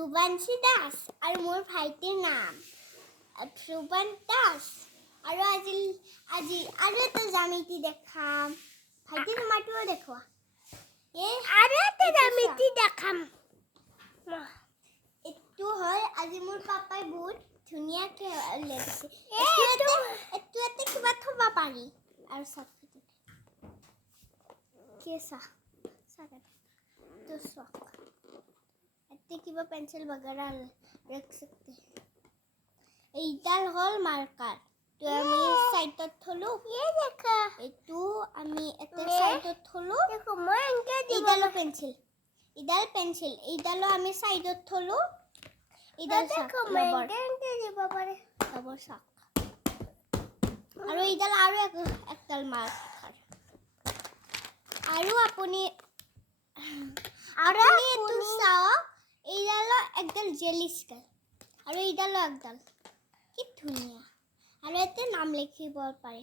ধ্ৰুৱাংশী দাস আৰু মোৰ ভাইটিৰ নাম ধ্ৰুৱন দাস আৰু আজি আৰু এটা জ্যামিতি দেখাম ভাইটি তোমাৰটোও দেখুৱা আৰু এটা জ্যামিতি দেখাম এইটো হয় আজি মোৰ পাপাই বহুত ধুনীয়াকৈ লেখিছে এইটো এটা কিবা থবা পাৰি আৰু চাওক কি চাওক तो शौक इतने की वो पेंसिल वगैरह रख सकते हैं इधर हॉल मार्कर तो আমি সাইডত থলো এই দেখা এটু আমি এতে সাইডত থলো দেখো মই এনকে দিব ইডাল পেন্সিল ইডালো আমি সাইডত থলো ইডাল দেখো মই এনকে দিব পারে খবৰ চাক আৰু ইডাল আৰু একডাল মাৰ্কাৰ আৰু আপুনি আপুনি এটু চাওক এইডাল একডাল জেলি স্কেল আৰু এইডাল একডাল কি ধুনীয়া আৰু এতে নাম লিখিব পাৰে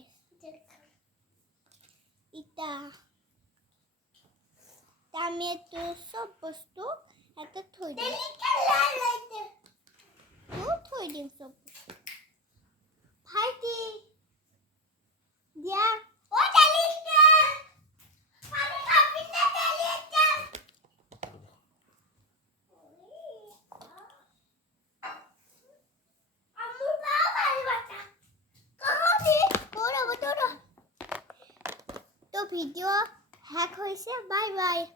ইটা আমি এটু সব বস্তু এতে থৈ দিম সব ভাইটি দিয়া ও জেলি স্কেল আমি খাবি না জেলি স্কেল तो वीडियो हैक होइसे बाय बाय।